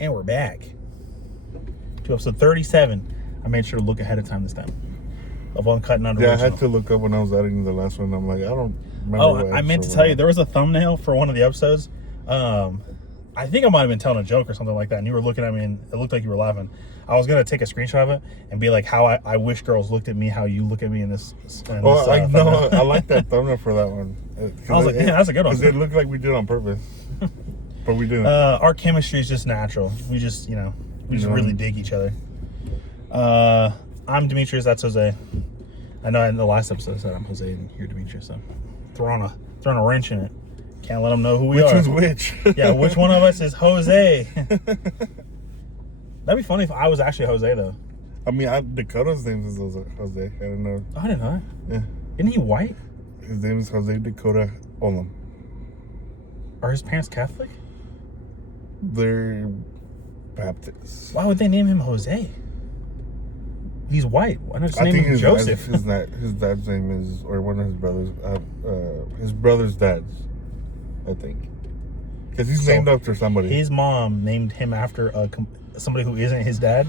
And we're back to episode 37. I made sure to look ahead of time this time. Of Uncut and Unoriginal. Yeah, I had to look up when I was editing the last one. I'm like, I don't remember. Oh, I meant to tell you, there was a thumbnail for one of the episodes. I think I might have been telling a joke or something like that, and you were looking at me, and it looked like you were laughing. I was going to take a screenshot of it and be like, how I wish girls looked at me, how you look at me in this. No, I like that thumbnail for that one. I was like, yeah, that's a good one. Because it looked like we did it on purpose. But we didn't. Our chemistry is just natural. We just, really dig each other. I'm Demetrius, that's Jose. I know in the last episode I said I'm Jose and you're Demetrius, so throwing a wrench in it. Can't let them know who we are. Which is which? Yeah, which one of us is Jose? That'd be funny if I was actually Jose, though. I mean, Dakota's name is Jose. I don't know. I didn't know that. Yeah. Isn't he white? His name is Jose Dakota Olam. Are his parents Catholic? They're Baptists. Why would they name him Jose? He's white. Why not just name him Joseph? His dad's name is, or one of his brother's dad's, I think. Because he's named after somebody. His mom named him after somebody who isn't his dad?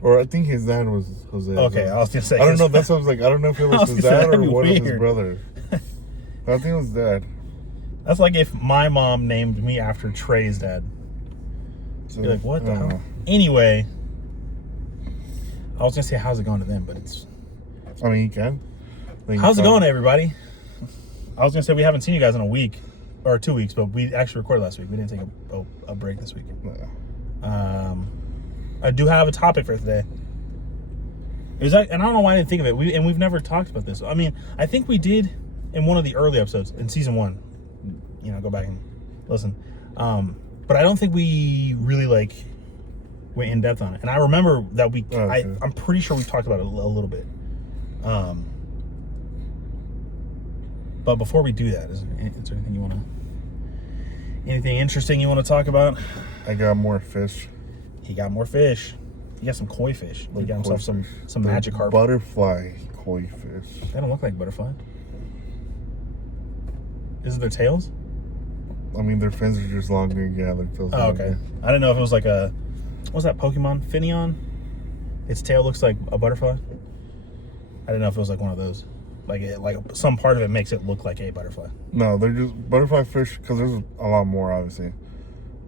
Or I think his dad was Jose. Okay, I was going to say. I don't know. That's what I was like. I don't know if it was his dad or one of his brothers. I think it was dad. That's like if my mom named me after Trey's dad. So, you're like, what the hell? Anyway, I was going to say, how's it going to them? But it's... I mean, you can. How's it going, everybody? I was going to say, we haven't seen you guys in a week. Or 2 weeks, but we actually recorded last week. We didn't take a break this week. No. I do have a topic for today. And I don't know why I didn't think of it. We've never talked about this. I mean, I think we did in one of the early episodes in season 1. Go back and listen. But I don't think we really went in depth on it. And I remember that I'm pretty sure we talked about it a little bit. But before we do that, is there anything interesting you want to talk about? I got more fish. He got more fish. He got some koi fish. He got himself some magic carp. Butterfly koi fish. They don't look like butterfly. Is it their tails? I mean, their fins are just longer. Yeah, their tails. Oh, okay. I didn't know if it was like what's that Pokemon? Finneon? Its tail looks like a butterfly. I didn't know if it was like one of those. Like some part of it makes it look like a butterfly. No, they're just butterfly fish because there's a lot more, obviously.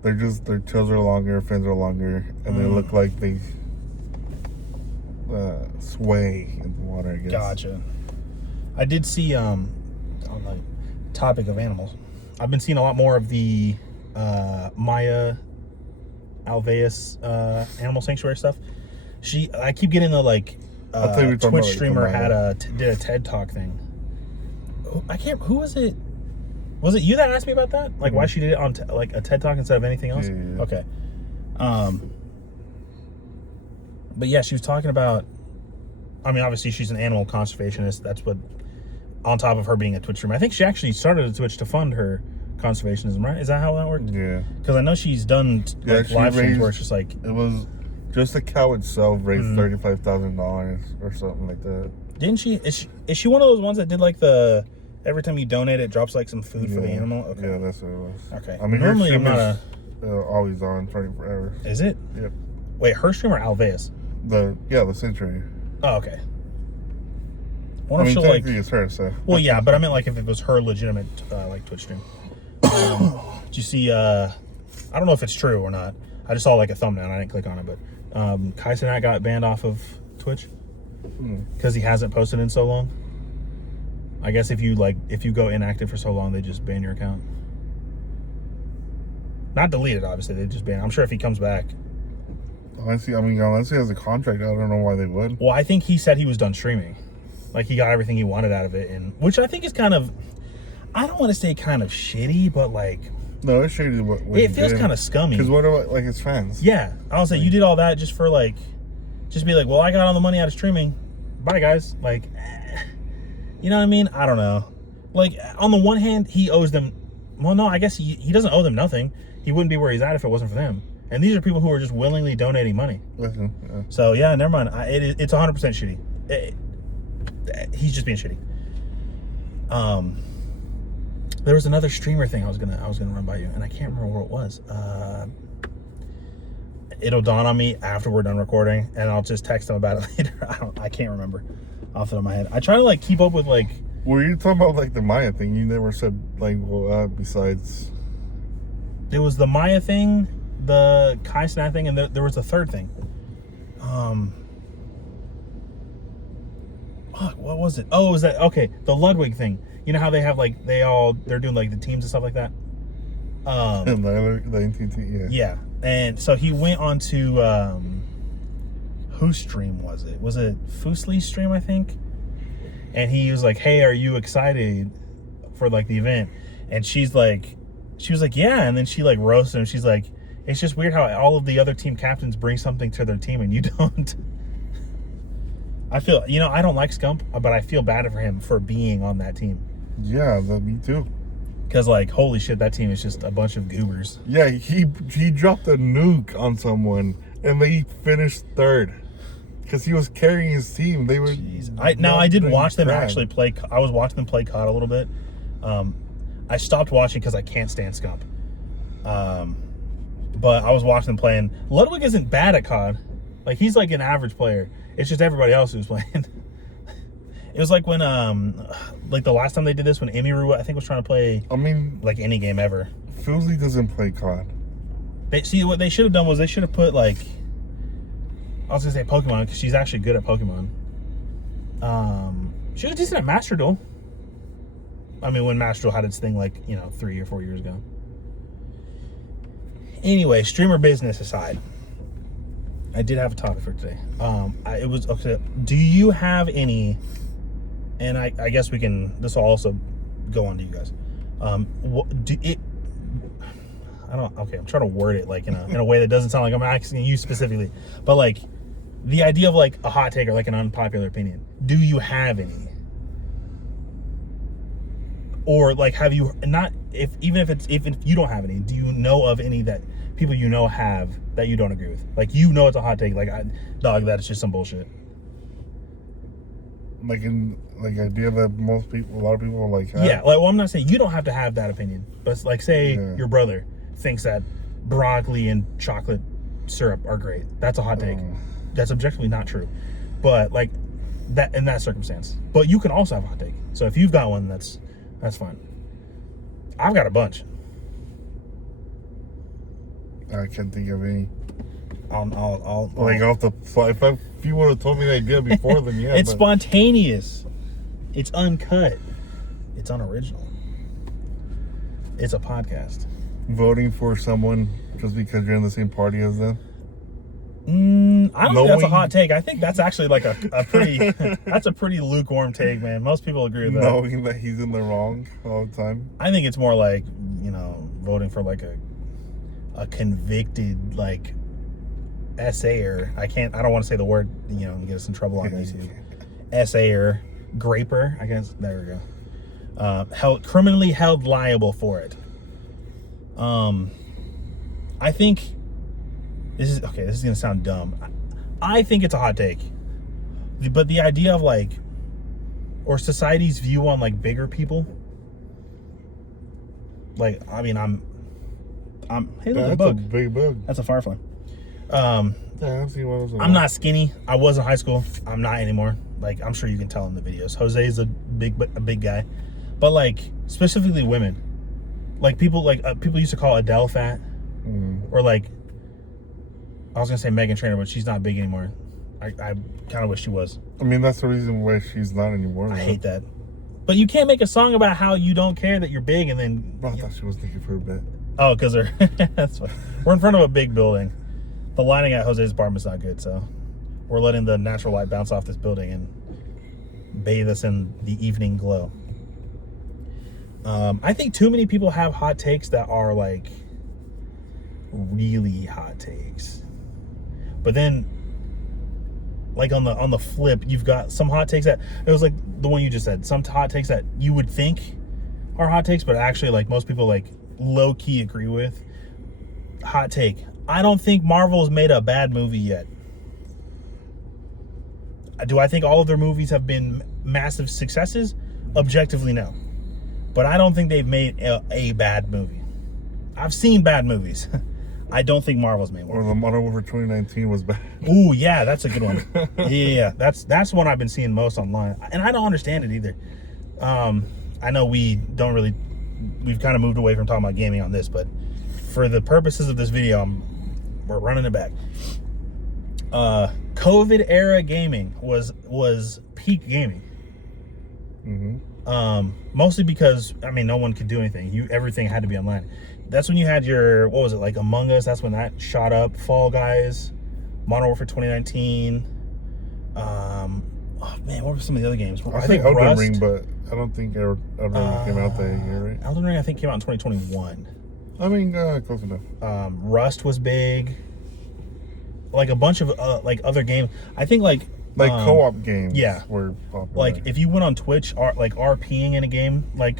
Their tails are longer, fins are longer, and they look like they sway in the water, I guess. Gotcha. I did see, on the topic of animals, I've been seeing a lot more of the Maya Alveus animal sanctuary stuff. I keep getting the Twitch streamer did a TED Talk thing. Who was it? Was it you that asked me about that? Like, why she did it on a TED Talk instead of anything else? Yeah. Okay. But yeah, she was talking about, I mean, obviously she's an animal conservationist. That's what, on top of her being a Twitch streamer. I think she actually started a Twitch to fund her conservationism, right? Is that how that worked? Yeah. Because I know she's done live streams where it's just like... It was... Just the cow itself raised $35,000 or something like that. Didn't she? Is she one of those ones that did every time you donate, it drops some food for the animal? Okay. Yeah, that's what it was. Okay. I mean, normally I'm not always on 24 hours. Is it? Yep. Wait, her stream or Alveus? The Century. Oh, okay. I mean, technically it's her, so. Well, yeah, but I meant if it was her legitimate Twitch stream. Did you see? I don't know if it's true or not. I just saw a thumbnail and I didn't click on it, but Kai Cenat got banned off of Twitch because he hasn't posted in so long. I guess if you go inactive for so long, they just ban your account. Not deleted, obviously. They just ban. I'm sure if he comes back. Unless he has a contract, I don't know why they would. Well, I think he said he was done streaming. He got everything he wanted out of it, and which I think is kind of, I don't want to say kind of shitty, but no, it's shady. It feels kind of scummy. Because what about his fans? Yeah, I was you did all that just for just be well, I got all the money out of streaming. Bye, guys. You know what I mean? I don't know. On the one hand, he owes them. Well, no, I guess he doesn't owe them nothing. He wouldn't be where he's at if it wasn't for them. And these are people who are just willingly donating money. Listen, So yeah, never mind. It's 100% shitty. He's just being shitty. There was another streamer thing I was gonna run by you, and I can't remember what it was. it'll dawn on me after we're done recording, and I'll just text them about it later. I can't remember off the top of my head. I try to like keep up with like. Were you talking about like the Maya thing? You never said like besides. There was the Maya thing, the Kai Cenat thing, and there was a third thing. What was it? Oh, was that okay? The Ludwig thing. You know how they have like they're doing like the teams and stuff like that. The Yeah, and so he went on to whose stream was it? Was it Fusli's stream? I think. And he was like, "Hey, are you excited for like the event?" And she was like, "Yeah." And then she like roasted him. She's like, "It's just weird how all of the other team captains bring something to their team and you don't." I feel, I don't like Scump, but I feel bad for him for being on that team. Yeah, me too. Because like, holy shit, that team is just a bunch of goobers. Yeah, he dropped a nuke on someone and they finished third. Because he was carrying his team. They were. Jeez. I did watch them actually play. I was watching them play COD a little bit. I stopped watching because I can't stand Scump. But I was watching them playing. Ludwig isn't bad at COD. Like, he's like an average player. It's just everybody else who's playing. It was like when, like the last time they did this, when Emiru, I think, was trying to play. I mean, like any game ever. Fusli doesn't play COD. What they should have done was they should have put like. I was gonna say Pokemon because she's actually good at Pokemon. She was decent at Master Duel. I mean, when Master Duel had its thing, like 3 or 4 years ago. Anyway, streamer business aside, I did have a topic for today. It was okay. Do you have any? And I guess we can. This will also go on to you guys. Okay, I'm trying to word it like in a way that doesn't sound like I'm asking you specifically, but like the idea of like a hot take or like an unpopular opinion. Do you have any? Or like, have you not? If you don't have any, do you know of any that people have that you don't agree with? Like it's a hot take. Like that's just some bullshit. Like idea that a lot of people like have. Yeah, like I'm not saying you don't have to have that opinion, but like say your brother thinks that broccoli and chocolate syrup are great. That's a hot take. That's objectively not true. But like that in that circumstance. But you can also have a hot take. So if you've got one, that's fine. I've got a bunch. I can't think of any. I'll like off the fly. If you would have told me the idea before, then yeah. It's spontaneous. It's uncut. It's unoriginal. It's a podcast. Voting for someone just because you're in the same party as them? I don't think that's a hot take. I think that's actually like a pretty that's a pretty lukewarm take, man. Most people agree with that. Knowing that he's in the wrong all the time. I think it's more like, voting for like a convicted like essayer. I don't want to say the word, and get us in trouble on YouTube. Essayer, graper, I guess. There we go. Criminally held liable for it. I think this is gonna sound dumb. I think it's a hot take, but the idea of like, or society's view on like bigger people, like, I mean, hey, look, that's a big bug. That's a firefly. Yeah, I've seen one of those. I'm not skinny. I was in high school. I'm not anymore. Like, I'm sure you can tell in the videos. Jose is a big guy, but like specifically women. Like people used to call Adele fat, or like I was gonna say Meghan Trainor, but she's not big anymore. I kind of wish she was. I mean, that's the reason why she's not anymore. I hate that. But you can't make a song about how you don't care that you're big and then. Bro, I thought she was thinking for a bit. Oh, because that's fine. We're in front of a big building. The lighting at Jose's apartment's not good, so we're letting the natural light bounce off this building and bathe us in the evening glow. I think too many people have hot takes that are like really hot takes, but then like on the flip, you've got some hot takes that it was like the one you just said. Some hot takes that you would think are hot takes, but actually like most people like low key agree with. Hot take: I don't think Marvel's made a bad movie yet. Do I think all of their movies have been massive successes? Objectively, no. But I don't think they've made a bad movie. I've seen bad movies. I don't think Marvel's made one. Or the Modern Warfare 2019 was bad. Ooh, yeah, that's a good one. Yeah, that's one I've been seeing most online, and I don't understand it either. I know we've kind of moved away from talking about gaming on this, but for the purposes of this video, we're running it back. COVID era gaming was peak gaming. Mostly because no one could do anything. Everything had to be online. That's when you had your, what was it, like Among Us? That's when that shot up. Fall Guys, Modern Warfare 2019. Oh man, what were some of the other games? I think Elden Ring, but I don't think Elden Ring came out that year, right? Elden Ring, I think, came out in 2021. Close enough. Rust was big. Like a bunch of like other games. I think like co-op games. Yeah, were popular. Like if you went on Twitch, like RPing in a game, like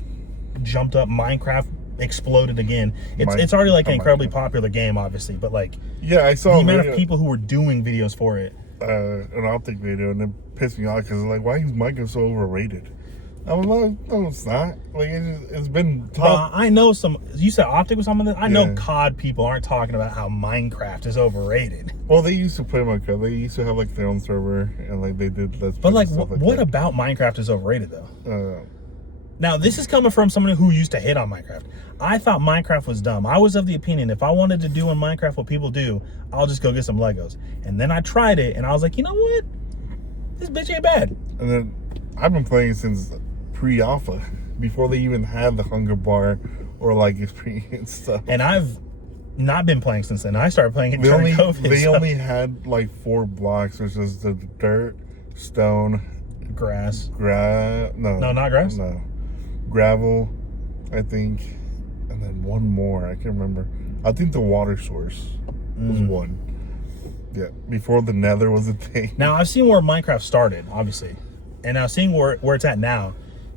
jumped up. Minecraft exploded again. It's already like an incredibly popular game, obviously, but like I saw the amount of people who were doing videos for it. An optic video, and it pissed me off because like, why is Minecraft so overrated? I was like, no, it's not. Like it's been top. I know you said optic was something that I know. COD people aren't talking about how Minecraft is overrated. Well, they used to play Minecraft. They used to have like their own server, and like they did. But like, what about Minecraft is overrated though? Now, this is coming from someone who used to hate on Minecraft. I thought Minecraft was dumb. I was of the opinion, if I wanted to do in Minecraft what people do, I'll just go get some Legos. And then I tried it, and I was like, you know what? This bitch ain't bad. And then I've been playing since pre-alpha, before they even had the hunger bar or like experience stuff. And I've not been playing since then. I started playing it during COVID. They only had like 4 blocks, which is the dirt, stone, grass. No, not grass. No, gravel, I think, and then one more. I can't remember. I think the water source was one. Yeah, before the Nether was a thing. Now I've seen where Minecraft started, obviously, and now seeing where it's at now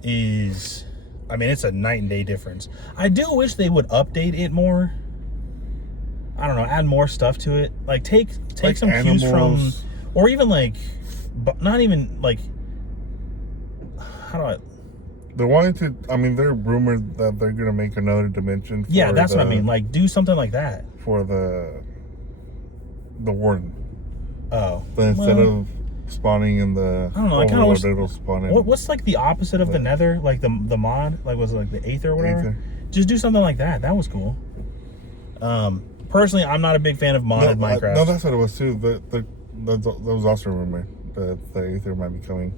is, it's a night and day difference. I do wish they would update it more. I don't know, add more stuff to it. Like take like some animals. cues from, or even like, but not even like, how do I? They're wanting to. They're rumored that they're gonna make another dimension. Yeah, that's what I mean. Like, do something like that for the warden. Oh, but instead of spawning in the, I don't know. I kind of wish it'll spawn in. What's like the opposite of the Nether? Like the mod? Like was it like the Aether or whatever? Aether. Just do something like that. That was cool. Personally, I'm not a big fan of modded Minecraft. No, that's what it was too. That was also a rumor that the Aether might be coming.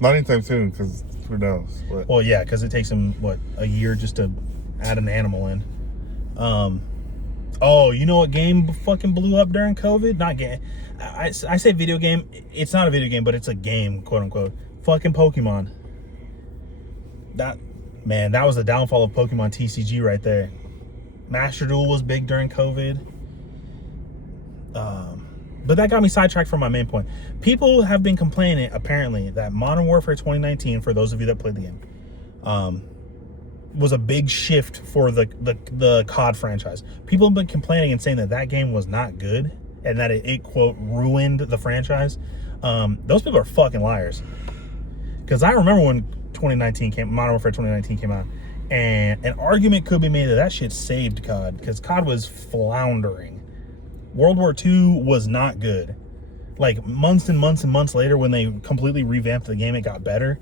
Not anytime soon, because who knows? But. Well, yeah, because it takes them a year just to add an animal in. Oh, you know what game fucking blew up during COVID? Not game. I say video game. It's not a video game, but it's a game, quote unquote. Fucking Pokemon. That was the downfall of Pokemon TCG right there. Master Duel was big during COVID. But that got me sidetracked from my main point. People have been complaining, apparently, that Modern Warfare 2019, for those of you that played the game, was a big shift for the COD franchise. People have been complaining and saying that game was not good and that it quote, ruined the franchise. Those people are fucking liars. Because I remember when Modern Warfare 2019 came out, and an argument could be made that shit saved COD, because COD was floundering. World War II was not good. Like months and months and months later, when they completely revamped the game, it got better.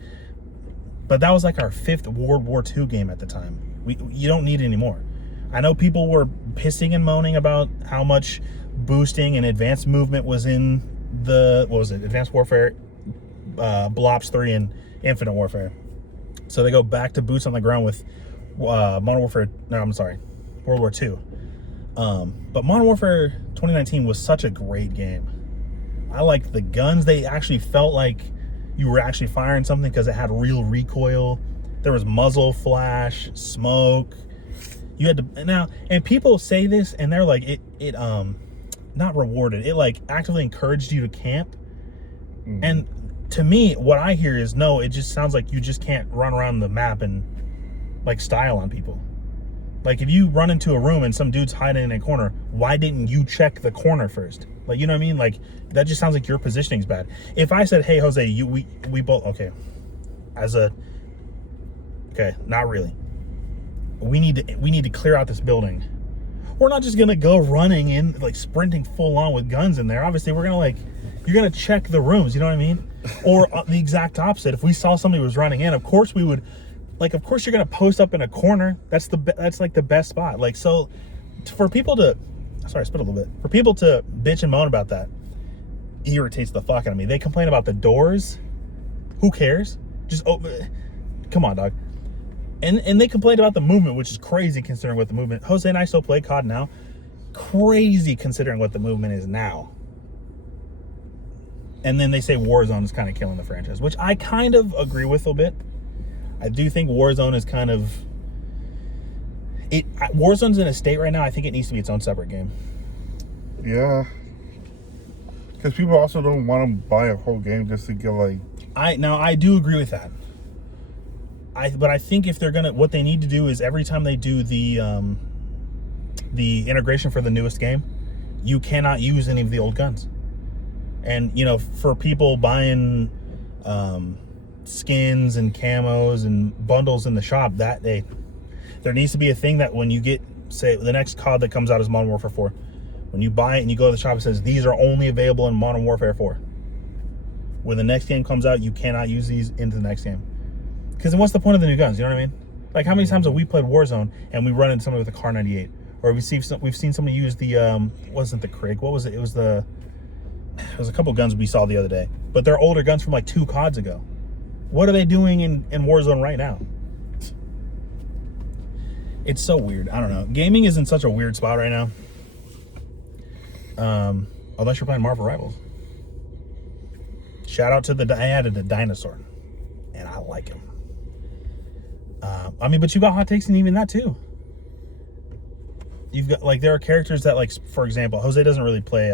But that was like our 5th World War II game at the time. You don't need it anymore. I know people were pissing and moaning about how much boosting and advanced movement was in the, Advanced Warfare, Blops 3 and Infinite Warfare. So they go back to boots on the ground with World War II. But Modern Warfare 2019 was such a great game. I liked the guns. They actually felt like you were actually firing something because it had real recoil. There was muzzle flash, smoke. You had to and people say this and they're like it not rewarded. It like actively encouraged you to camp. And to me, what I hear is no, it just sounds like you just can't run around the map and like style on people. Like if you run into a room and some dude's hiding in a corner, why didn't you check the corner first? Like, you know what I mean? Like that just sounds like your positioning's bad. If I said, hey Jose, we both, okay, not really. We need to clear out this building. we're not just gonna go running in, like sprinting full on with guns in there. Obviously, we're gonna you're gonna check the rooms. You know what I mean? Or the exact opposite. If we saw somebody was running in, of course we would. Of course you're gonna post up in a corner. That's like the best spot. So, for people to, sorry, I spit a little bit. For people to bitch and moan about that, irritates the fuck out of me. They complain about the doors. Who cares? Just open. Come on, dog. And they complained about the movement, which is crazy considering what the movement. Jose and I still play COD now. Crazy considering what the movement is now. And then they say Warzone is kind of killing the franchise, which I kind of agree with a bit. I do think Warzone is kind of Warzone's in a state right now. I think it needs to be its own separate game. Yeah, because people also don't want to buy a whole game just to get I do agree with that. But I think if they're gonna, what they need to do is every time they do the integration for the newest game, you cannot use any of the old guns. And for people buying skins and camos and bundles in the shop, there needs to be a thing that when you get, say, the next COD that comes out is Modern Warfare 4. When you buy it and you go to the shop, it says these are only available in Modern Warfare 4. When the next game comes out, you cannot use these into the next game. Because then what's the point of the new guns? You know what I mean? Like, how many times have we played Warzone and we run into somebody with a Car 98? Or we've seen somebody use the, wasn't the Krig? What was it? It was a couple guns we saw the other day. But they're older guns from like 2 CODs ago. What are they doing in Warzone right now? It's so weird. I don't know. Gaming is in such a weird spot right now. Unless you're playing Marvel Rivals. Shout out to I added a dinosaur. And I like him. But you got hot takes in even that too. You've got, there are characters that, for example, Jose doesn't really play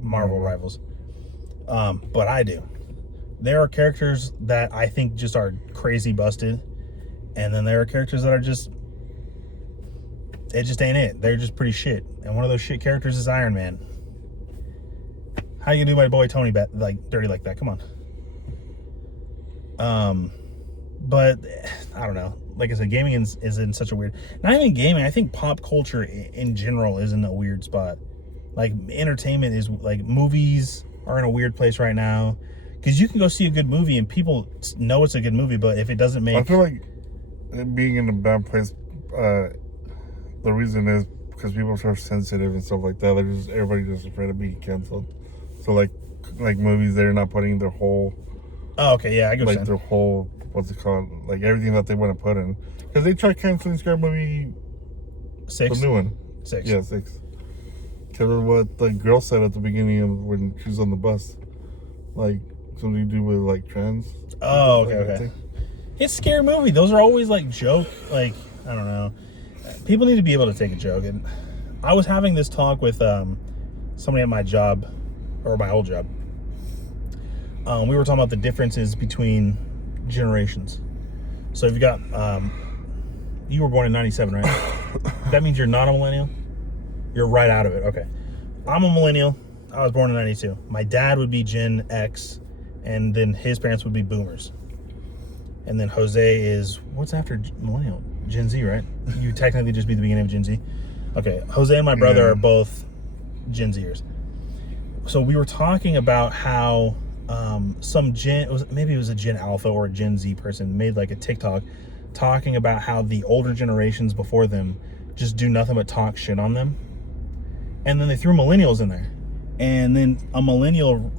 Marvel Rivals. But I do. There are characters that I think just are crazy busted. And then there are characters that are just, it just ain't it. They're just pretty shit. And one of those shit characters is Iron Man. How you gonna do my boy Tony dirty like that? Come on. But I don't know. Like I said, gaming is in such a weird, not even gaming, I think pop culture in general is in a weird spot. Entertainment is, movies are in a weird place right now. Because you can go see a good movie and people know it's a good movie, but if it doesn't make... I feel like it being in a bad place, the reason is because people are so sensitive and stuff like that. Everybody's just afraid of being canceled. So like movies, they're not putting their whole... Oh, okay, yeah, I get what you're saying. Their whole, what's it called? Everything that they want to put in. Because they tried canceling Scary Movie 6. The new one. 6. Yeah, 6. Because of what the girl said at the beginning of when she was on the bus. Something to do with trans. Oh, okay. It's a scary movie. Those are always joke. I don't know. People need to be able to take a joke. And I was having this talk with somebody at my job, or my old job. We were talking about the differences between generations. So if you got, you were born in 97, right? That means you're not a millennial? You're right out of it. Okay. I'm a millennial. I was born in 92. My dad would be Gen X, and then his parents would be boomers. And then Jose is, what's after millennial? Gen Z, right? You technically just be the beginning of Gen Z. Okay. Jose and my brother are both Gen Zers. So we were talking about how maybe it was a Gen Alpha or a Gen Z person made a TikTok talking about how the older generations before them just do nothing but talk shit on them. And then they threw millennials in there. And then a millennial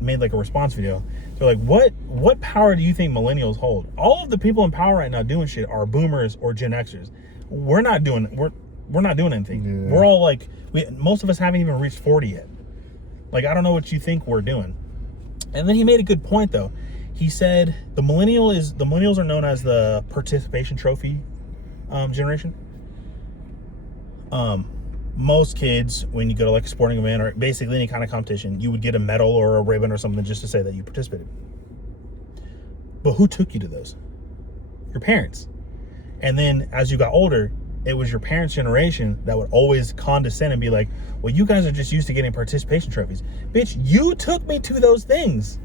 made a response video. They're like, what power do you think millennials hold? All of the people in power right now doing shit are boomers or Gen Xers. We're not doing anything. Yeah. We're all most of us haven't even reached 40 yet. I don't know what you think we're doing. And then he made a good point though. He said the millennials are known as the participation trophy generation. Most kids, when you go to a sporting event or basically any kind of competition, you would get a medal or a ribbon or something just to say that you participated. But who took you to those? Your parents. And then as you got older, it was your parents' generation that would always condescend and be like, well, you guys are just used to getting participation trophies. Bitch, you took me to those things.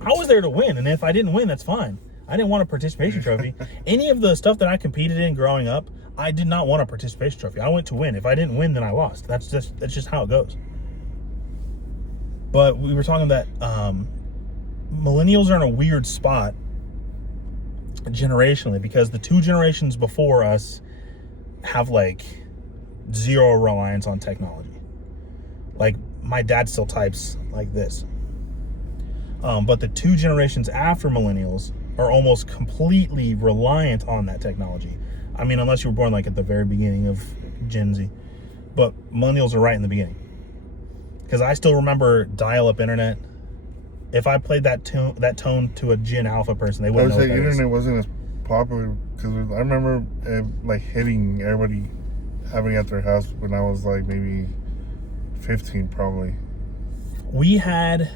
I was there to win, and if I didn't win, that's fine. I didn't want a participation trophy. Any of the stuff that I competed in growing up, I did not want a participation trophy. I went to win. If I didn't win, then I lost. That's just how it goes. But we were talking that millennials are in a weird spot generationally, because the two generations before us have like zero reliance on technology. Like my dad still types like this. But the two generations after millennials are almost completely reliant on that technology. I mean, unless you were born like at the very beginning of Gen Z. But millennials are right in the beginning. Because I still remember dial-up internet. If I played that tone to a Gen Alpha person, they wouldn't know what that internet is. wasn't as popular, because I remember like hitting everybody having it at their house when I was like maybe 15 probably. We had,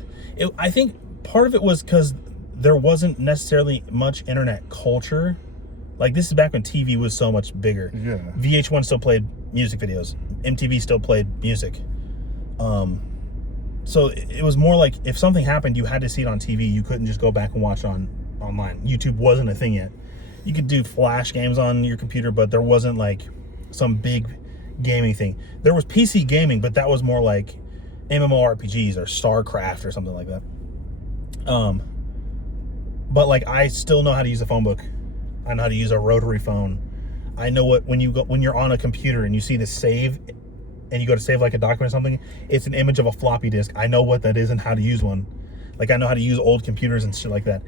I think part of it was because there wasn't necessarily much internet culture. Like this is back when TV was so much bigger. Yeah. VH1 still played music videos. MTV still played music. So it was more like if something happened, you had to see it on TV. You couldn't just go back and watch it online. YouTube wasn't a thing yet. You could do flash games on your computer, but there wasn't like some big gaming thing. There was PC gaming, but that was more like MMORPGs or StarCraft or something like that. But like I still know how to use a phone book. I know how to use a rotary phone. I know when you're on a computer and you see the save and you go to save like a document or something, it's an image of a floppy disk. I know what that is and how to use one. Like I know how to use old computers and shit like that.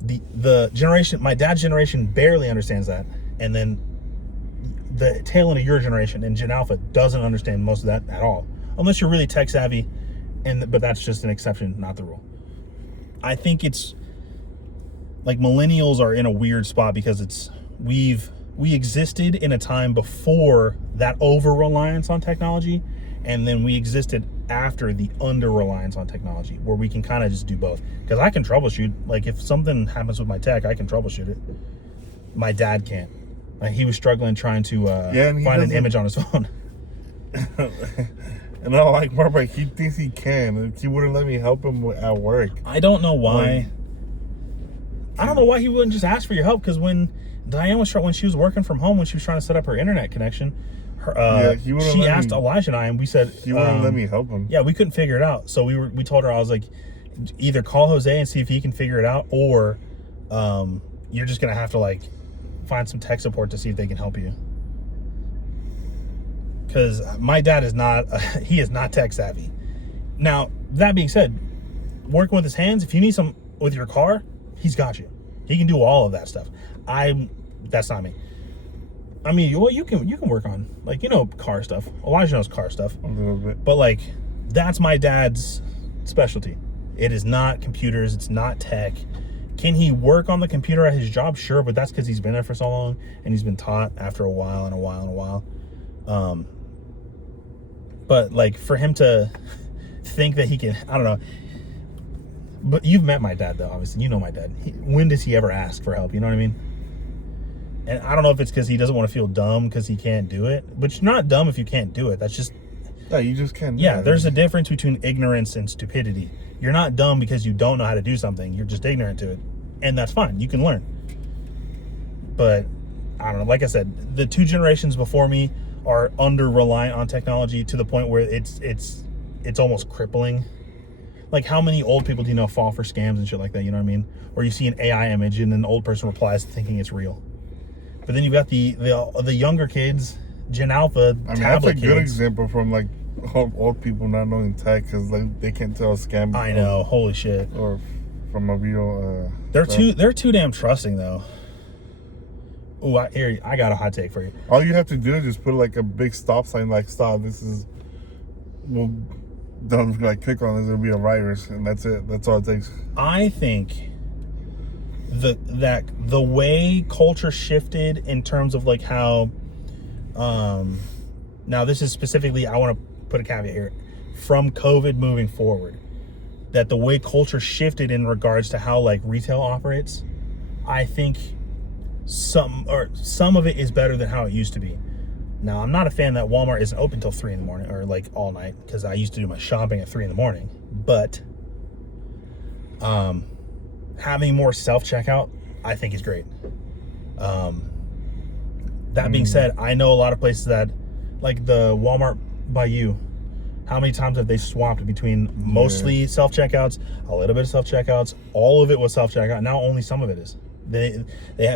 The generation, my dad's generation barely understands that. And then the tail end of your generation and Gen Alpha doesn't understand most of that at all. Unless you're really tech savvy, but that's just an exception, not the rule. I think it's like millennials are in a weird spot because we existed in a time before that over-reliance on technology, and then we existed after the under-reliance on technology, where we can kind of just do both. Because I can troubleshoot. Like, if something happens with my tech, I can troubleshoot it. My dad can't. Like, he was struggling trying to find an image on his phone. And I like Mark, he thinks he can. He wouldn't let me help him at work. I don't know why. I don't know why he wouldn't just ask for your help, because when Diane when she was working from home, when she was trying to set up her internet connection, she asked Elijah and I, and we said he wouldn't let me help him. Yeah, we couldn't figure it out, so we told her, I was like, either call Jose and see if he can figure it out, or you're just gonna have to like find some tech support to see if they can help you. Because my dad is not he is not tech savvy. Now that being said, working with his hands, if you need some with your car, he's got you. He can do all of that stuff. That's not me. I mean, you can work on, like, car stuff. Elijah knows car stuff. A little bit. But like, that's my dad's specialty. It is not computers. It's not tech. Can he work on the computer at his job? Sure, but that's because he's been there for so long and he's been taught after a while. But like, for him to think that he can, I don't know. But you've met my dad, though, obviously. You know my dad. When does he ever ask for help? You know what I mean? And I don't know if it's because he doesn't want to feel dumb because he can't do it. But you're not dumb if you can't do it. That's just... Yeah, you just can't do Yeah, it. there's a difference between ignorance and stupidity. You're not dumb because you don't know how to do something. You're just ignorant to it. And that's fine. You can learn. But, I don't know. Like I said, the two generations before me are under-reliant on technology to the point where it's almost crippling. Like, how many old people do you know fall for scams and shit like that? You know what I mean? Or you see an AI image and an old person replies thinking it's real. But then you've got the younger kids, Gen Alpha, I mean, tablet that's a good kids. example from like old people not knowing tech, because like they can't tell a scam. I know, holy shit. Or from a real. They're too damn trusting though. Ooh, I got a hot take for you. All you have to do is just put like a big stop sign, like stop. This is. Well, don't like click on this. It'll be a virus, and that's it. That's all it takes. I think the way culture shifted in terms of like how, now this is specifically, I want to put a caveat here, from COVID moving forward, that the way culture shifted in regards to how like retail operates, I think some of it is better than how it used to be. Now, I'm not a fan that Walmart isn't open till 3 in the morning or like all night, because I used to do my shopping at 3 in the morning. But having more self-checkout, I think is great. That being said, I know a lot of places that, like the Walmart by you, how many times have they swapped between mostly self-checkouts, a little bit of self-checkouts, all of it was self-checkout, now only some of it is. They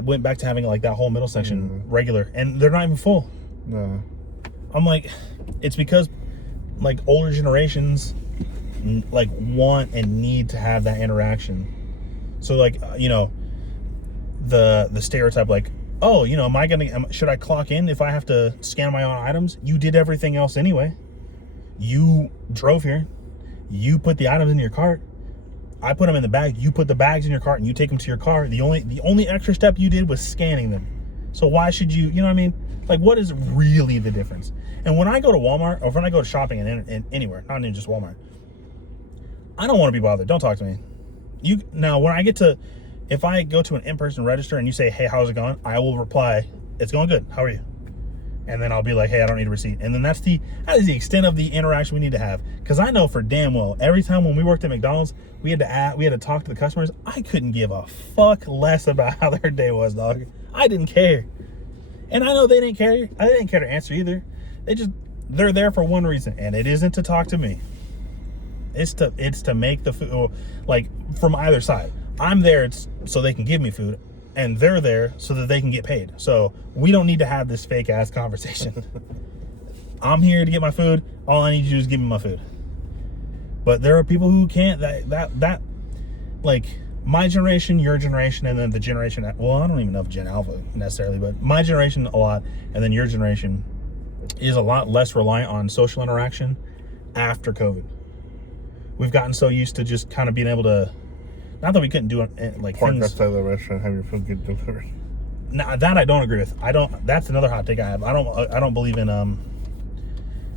went back to having like that whole middle section regular, and they're not even full. No. I'm like, it's because like older generations like want and need to have that interaction. So like, you know, the stereotype, like, oh, you know, should I clock in if I have to scan my own items? You did everything else anyway. You drove here. You put the items in your cart. I put them in the bag. You put the bags in your cart and you take them to your car. The only extra step you did was scanning them. So why should you know what I mean? Like, what is really the difference? And when I go to Walmart, or when I go to shopping and anywhere, not even just Walmart, I don't want to be bothered. Don't talk to me. Now, when I get to, if I go to an in-person register and you say, hey, how's it going? I will reply, it's going good. How are you? And then I'll be like, hey, I don't need a receipt. And then that is the extent of the interaction we need to have. Because I know for damn well, every time when we worked at McDonald's, we had to talk to the customers. I couldn't give a fuck less about how their day was, dog. I didn't care. And I know they didn't care. I didn't care to answer either. They're there for one reason, and it isn't to talk to me. It's to make the food, like, from either side. I'm there so they can give me food, and they're there so that they can get paid. So we don't need to have this fake ass conversation. I'm here to get my food. All I need you to do is give me my food. But there are people who can't. That like my generation, your generation, and then the generation. Well, I don't even know if Gen Alpha necessarily, but my generation a lot, and then your generation is a lot less reliant on social interaction after COVID. We've gotten so used to just kind of being able to, not that we couldn't do it, like park things outside the restaurant, have your food get delivered. Now that I don't agree with. That's another hot take I have. I don't believe in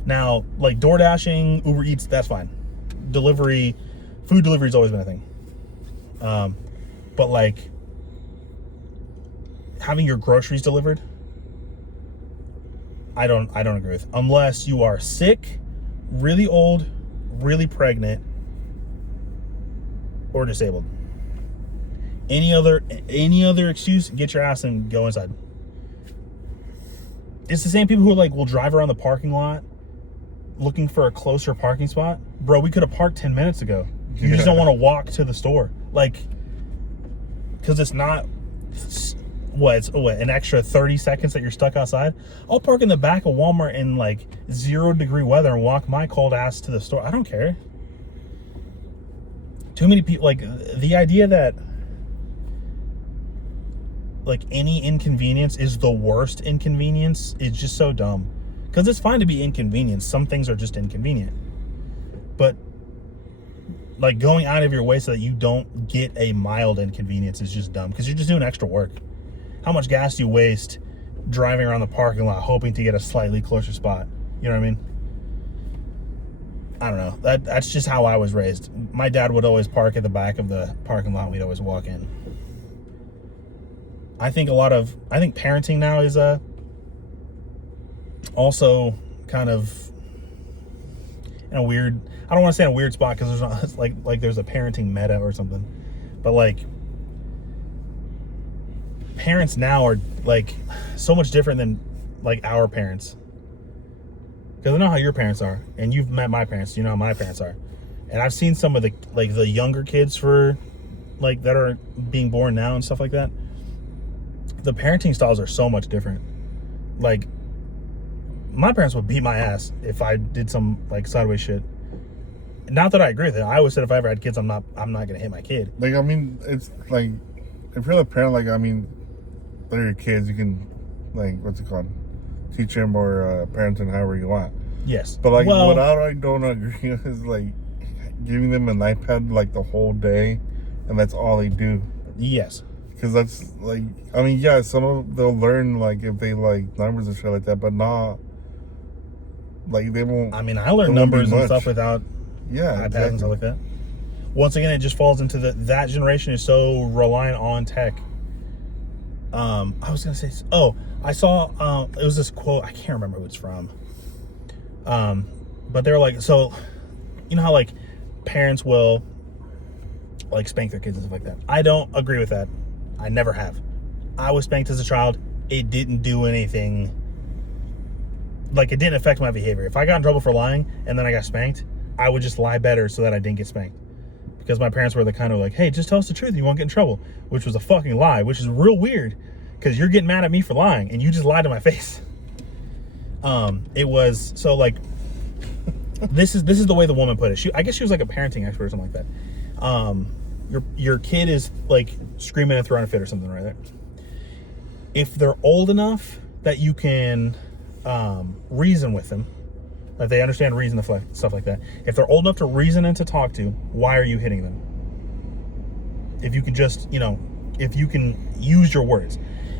now, like door dashing, Uber Eats, that's fine. Food delivery's always been a thing. But like having your groceries delivered, I don't agree with. Unless you are sick, really old, really pregnant, or disabled. Any other excuse, get your ass and go inside. It's the same people who like will drive around the parking lot looking for a closer parking spot. Bro, we could have parked 10 minutes ago. You just don't want to walk to the store. Like, because it's not it's an extra 30 seconds that you're stuck outside. I'll park in the back of Walmart in like 0-degree weather and walk my cold ass to the store. I don't care. Too many people, like, the idea that like any inconvenience is the worst inconvenience is just so dumb. Because it's fine to be inconvenienced. Some things are just inconvenient. But like going out of your way so that you don't get a mild inconvenience is just dumb. Because you're just doing extra work. How much gas do you waste driving around the parking lot hoping to get a slightly closer spot? You know what I mean? I don't know. That's just how I was raised. My dad would always park at the back of the parking lot. We'd always walk in. I think parenting now is also kind of in a weird, I don't want to say in a weird spot because there's not like there's a parenting meta or something, but like parents now are like so much different than like our parents. Because I know how your parents are, and you've met my parents, you know how my parents are. And I've seen some of the younger kids that are being born now and stuff like that. The parenting styles are so much different. Like, my parents would beat my ass if I did some like sideways shit. Not that I agree with it. I always said if I ever had kids, I'm not gonna hit my kid. Like, I mean, it's like if you're the parent, like, I mean, they're your kids, you can, like, what's it called? Teach them or parent them however you want. Yes. But like, what I don't agree with is like giving them an iPad like the whole day, and that's all they do. Yes. Because that's like, I mean, yeah, they'll learn like if they like numbers and shit like that, but not like they won't. I mean, I learned numbers and stuff without iPads and stuff like that. Once again, it just falls into that generation is so reliant on tech. I was gonna say, I saw it was this quote, I can't remember who it's from. But they're like, so you know how like parents will like spank their kids and stuff like that. I don't agree with that. I never have. I was spanked as a child. it didn't do anything. Like, it didn't affect my behavior. If I got in trouble for lying and then I got spanked, I would just lie better so that I didn't get spanked. Because my parents were the kind of like, hey, just tell us the truth and you won't get in trouble. Which was a fucking lie, which is real weird. Because you're getting mad at me for lying and you just lied to my face. It was, so like, this is the way the woman put it. I guess she was like a parenting expert or something like that. Your kid is like screaming and throwing a fit or something right there. If they're old enough that you can reason with them, if they understand reason, stuff like that. If they're old enough to reason and to talk to, why are you hitting them? If you can just, if you can use your words.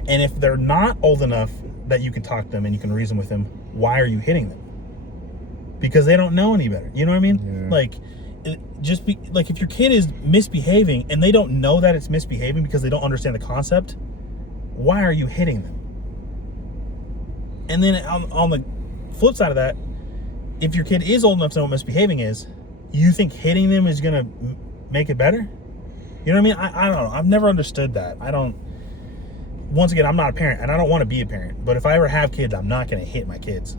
And if they're not old enough that you can talk to them and you can reason with them, why are you hitting them? Because they don't know any better. You know what I mean? Yeah. Like, if your kid is misbehaving and they don't know that it's misbehaving because they don't understand the concept, why are you hitting them? And then on the flip side of that, if your kid is old enough to know what misbehaving is, you think hitting them is going to make it better? You know what I mean? I don't know. I've never understood that. Once again, I'm not a parent, and I don't want to be a parent. But if I ever have kids, I'm not going to hit my kids.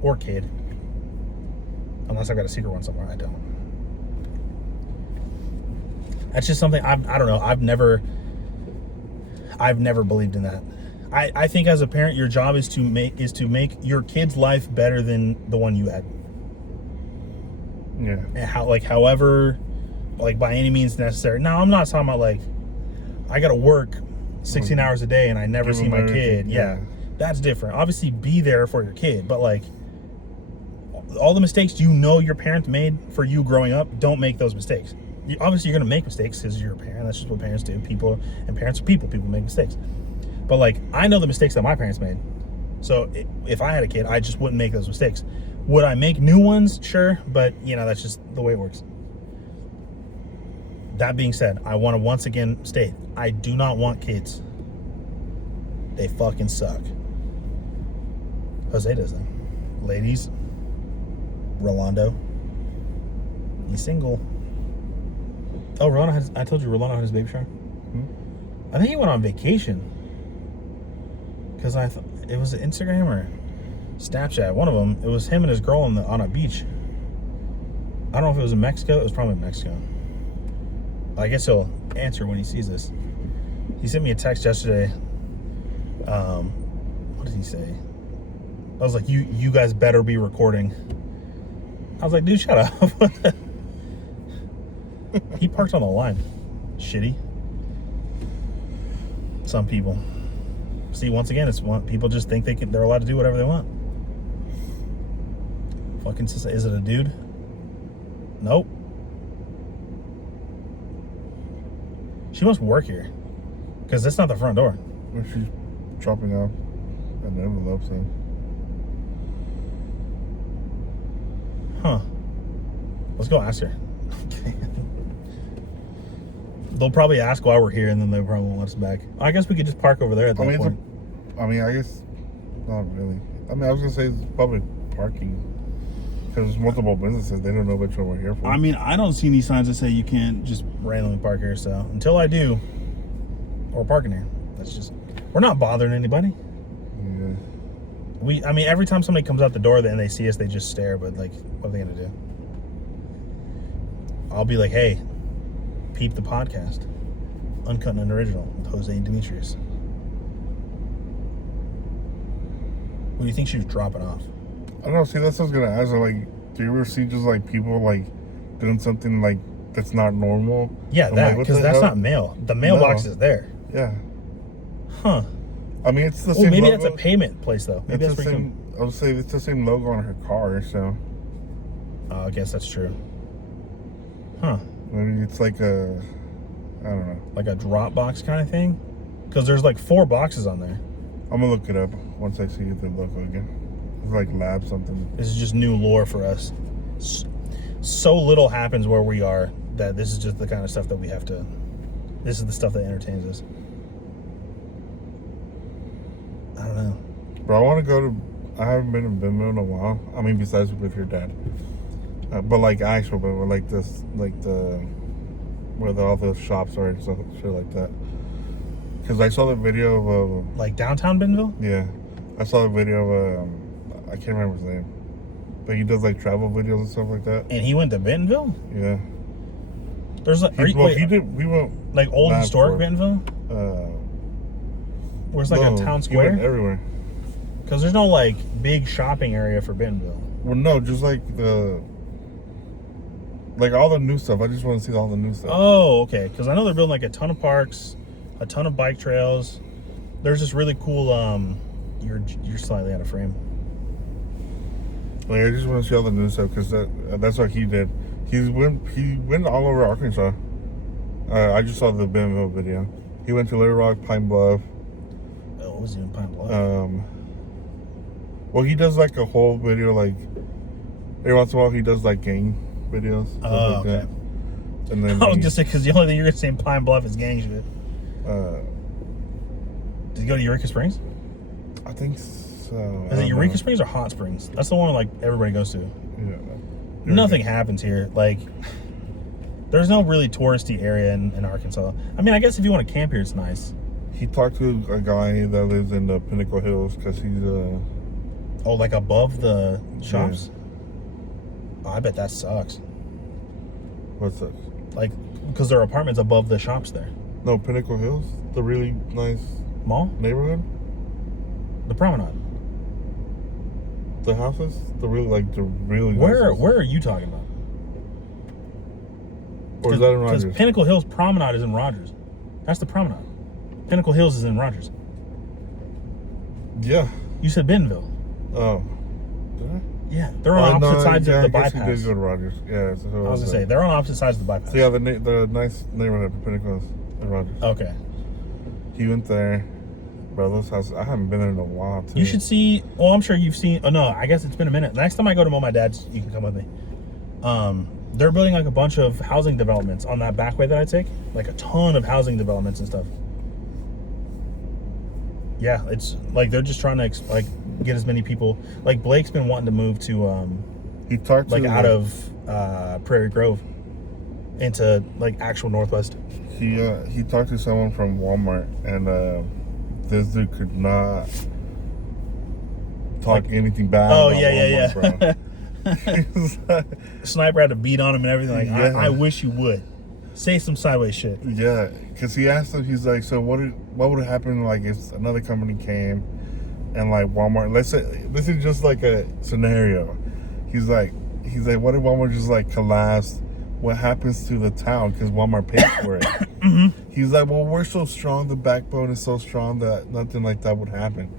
Or kid. Unless I've got a secret one somewhere. I don't. That's just something, I don't know. I've never believed in that. I think as a parent, your job is to make your kid's life better than the one you had. Yeah. And however, by any means necessary. Now, I'm not talking about I got to work 16 hours a day and I never see my kid. Yeah. That's different. Obviously, be there for your kid, but all the mistakes your parents made for you growing up, don't make those mistakes. Obviously, you're going to make mistakes because you're a parent. That's just what parents do. Parents are people. People make mistakes. But I know the mistakes that my parents made. So if I had a kid, I just wouldn't make those mistakes. Would I make new ones? Sure. But, that's just the way it works. That being said, I want to once again state, I do not want kids. They fucking suck. Jose does them. Ladies, Rolando, he's single. Oh, I told you Rolando had his baby shower? I think he went on vacation. Because it was Instagram or Snapchat, one of them. It was him and his girl on a beach. I don't know if it was in Mexico. It was probably Mexico. I guess he'll answer when he sees this. He sent me a text yesterday. What did he say? I was like, you guys better be recording. I was like, dude, shut up. He parked on the line. Shitty. Some people. See, once again, people just think they're allowed to do whatever they want. Fucking, is it a dude? Nope. She must work here. Because that's not the front door. Well, she's dropping off an envelope, so. Huh. Let's go ask her. They'll probably ask why we're here, and then they probably won't let us back. I guess we could just park over there at that point. I guess not really. I was gonna say it's public parking because there's multiple businesses. They don't know which one we're here for. I don't see any signs that say you can't just randomly park here. So until I do, we're parking here. We're not bothering anybody. Yeah. Every time somebody comes out the door and they see us, they just stare. But what are they gonna do? I'll be like, hey, peep the podcast, Uncut and Unoriginal with Jose and Demetrius. What do you think she was dropping off? I don't know. See, that's what I was gonna ask her. Do you ever see just people doing something that's not normal? Yeah, because that's not mail. The mailbox is there. Yeah. Huh. It's the same. Maybe logo. that's a payment place though. Maybe it's the same. I would say it's the same logo on her car. So. I guess that's true. Huh. Maybe it's I don't know. Like a drop box kind of thing? Because there's 4 boxes on there. I'm gonna look it up once I see the logo again. It's lab something. This is just new lore for us. So little happens where we are that this is just the kind of stuff that we have to. This is the stuff that entertains us. I don't know. Bro, I want to go to. I haven't been in Bimbo in a while. Besides with your dad. But actual Bimbo, this, the where all the shops are and stuff, shit like that. Because I saw the video of Like downtown Bentonville? yeah, I saw a video of I can't remember his name, but he does like travel videos and stuff like that. And he went to Bentonville? Yeah. There's like, We went like old not historic for- Bentonville? Where it's like no, a town he went square? everywhere. Because there's no like big shopping area for Bentonville. Well, no, just like all the new stuff. I just want to see all the new stuff. Oh, okay. Because I know they're building like a ton of parks, a ton of bike trails. There's this really cool. You're slightly out of frame. Like, I just want to see all the new stuff because that's what he did. He went all over Arkansas. I just saw the Bentonville video. He went to Little Rock, Pine Bluff. Oh, what was he in Pine Bluff? Well, he does like a whole video. Like every once in a while, he does like gang videos. Stuff Oh, like okay. that. And then I was gonna say because the only thing you're gonna say in Pine Bluff is gang shit. Did you go to Eureka Springs? I think so. Is it Eureka Springs or Hot Springs? That's the one like everybody goes to. Yeah. Nothing happens here. Like, there's no really touristy area in Arkansas. I mean, I guess if you want to camp here, it's nice. He talked to a guy that lives in the Pinnacle Hills because he's Oh, like above the shops? Oh, I bet that sucks. what's that? Like, because there are apartments above the shops there. No, Pinnacle Hills, the really nice Mall? neighborhood. The promenade. The houses, the really nice Where houses. are you talking about? Or is that in Because Rogers? Pinnacle Hills Promenade is in Rogers. That's the promenade. Pinnacle Hills is in Rogers. Yeah. You said Bentonville. Oh. Did I? Yeah, they're on opposite sides of the I guess he bypass. did go to Rogers. Yeah. So I was gonna say they're on opposite sides of the bypass. So yeah, the nice neighborhood, Pinnacle Hills in Rogers. Okay. He went there. Bro, those houses, I haven't been there in a while, too. You should see. Well, I'm sure you've seen. Oh no, I guess it's been a minute. Next time I go to mow my dad's, you can come with me. They're building like a bunch of housing developments on that back way that I take. Like a ton of housing developments and stuff. Yeah, it's like they're just trying to like get as many people. Like Blake's been wanting to move to He talked like to out of Prairie Grove into like actual Northwest. He talked to someone from Walmart, and this dude could not talk Like- anything bad. Oh about yeah, Walmart, yeah. Bro. He's like, Sniper had to beat on him and everything. Like Yeah. I wish you would say some sideways shit. yeah, because he asked him. He's like, so what would happen like if another company came and like Walmart? Let's say this is just like a scenario. He's like, what if Walmart just like collapsed? What happens to the town because Walmart paid for it? Mm-hmm. He's like, well, we're so strong. The backbone is so strong that nothing like that would happen.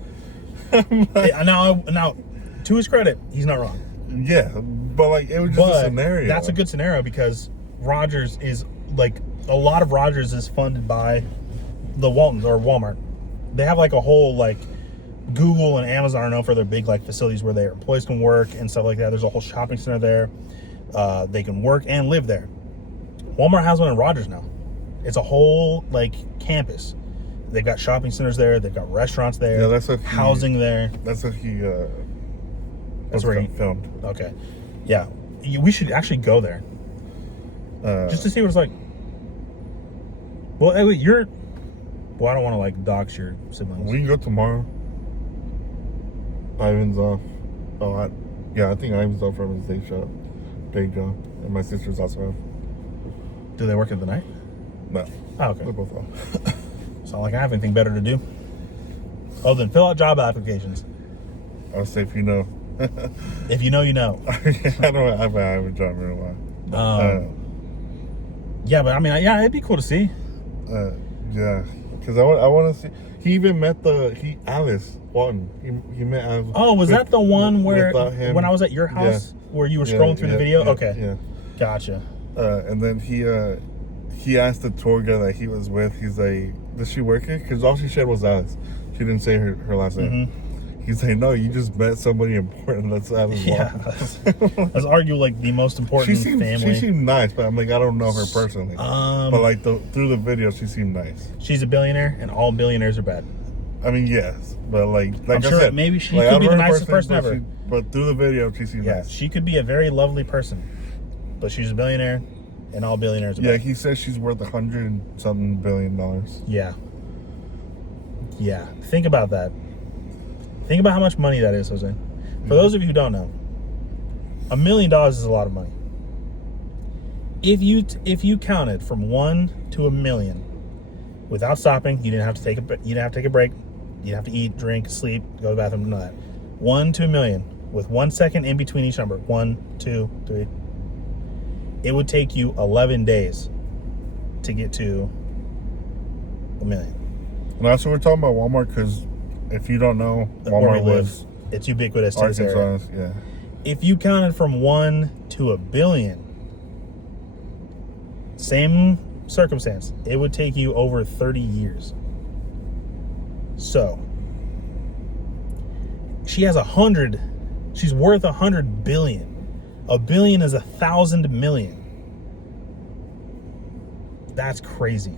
Yeah, now, to his credit, he's not wrong. Yeah, but like it was just a scenario. That's a good scenario because Rogers is like a lot of Rogers is funded by the Waltons or Walmart. They have like a whole like Google and Amazon are known for their big like facilities where their employees can work and stuff like that. There's a whole shopping center there. They can work and live there. Walmart has one in Rogers now. It's a whole like campus. They've got shopping centers there. They've got restaurants there. Yeah, that's what housing there. That's what he. That's where he filmed. Okay, yeah, we should actually go there just to see what it's like. Well, hey, wait, well, I don't want to like dox your siblings. We can go tomorrow. Ivan's off. I think Ivan's off from his day job, and my sister's also off. Do they work at the night? No, Oh, they're okay. both off. It's not like I have anything better to do. Oh, then fill out job applications. I'll say if you know. If you know, you know. I haven't job in a while. Yeah, but I mean, yeah, it'd be cool to see. Yeah, because I want to see. He even met Alice Walton. He met Alice. Oh, was that the one where without him. when I was at your house where you were scrolling through the video? Okay, Yeah. gotcha. And then he asked the tour guide that he was with. He's like, "Does she work here?" Because all she said was Alice. She didn't say her last name. Mm-hmm. He's like, "No, you just met somebody important. That's Alice Yeah, Walton." that's arguably like the most important family. She seemed nice, but I'm like, I don't know her personally. But like through the video, she seemed nice. She's a billionaire, and all billionaires are bad. I mean, yes, but like I'm I sure said, maybe she like, could I be don't the know her nicest person but ever. But through the video, she seemed Yeah, nice. she could be a very lovely person, but she's a billionaire, and all billionaires are Yeah, bad. he says she's worth $100 something billion. Yeah. Yeah, think about that. Think about how much money that is, Jose. For those of you who don't know, $1 million is a lot of money. If you counted from 1 to 1 million without stopping, you didn't have to take a break. You didn't have to eat, drink, sleep, go to the bathroom, none of that. 1 to 1 million with 1 second in between each number. 1, 2, 3. It would take you 11 days to get to 1 million. And that's what we're talking about Walmart, because if you don't know, Where we Walmart live, was it's ubiquitous to this area. Arkansas. Yeah. If you counted from 1 to 1 billion, same circumstance, it would take you over 30 years. So, she has 100, she's worth 100 billion. A billion is 1,000 million. That's crazy.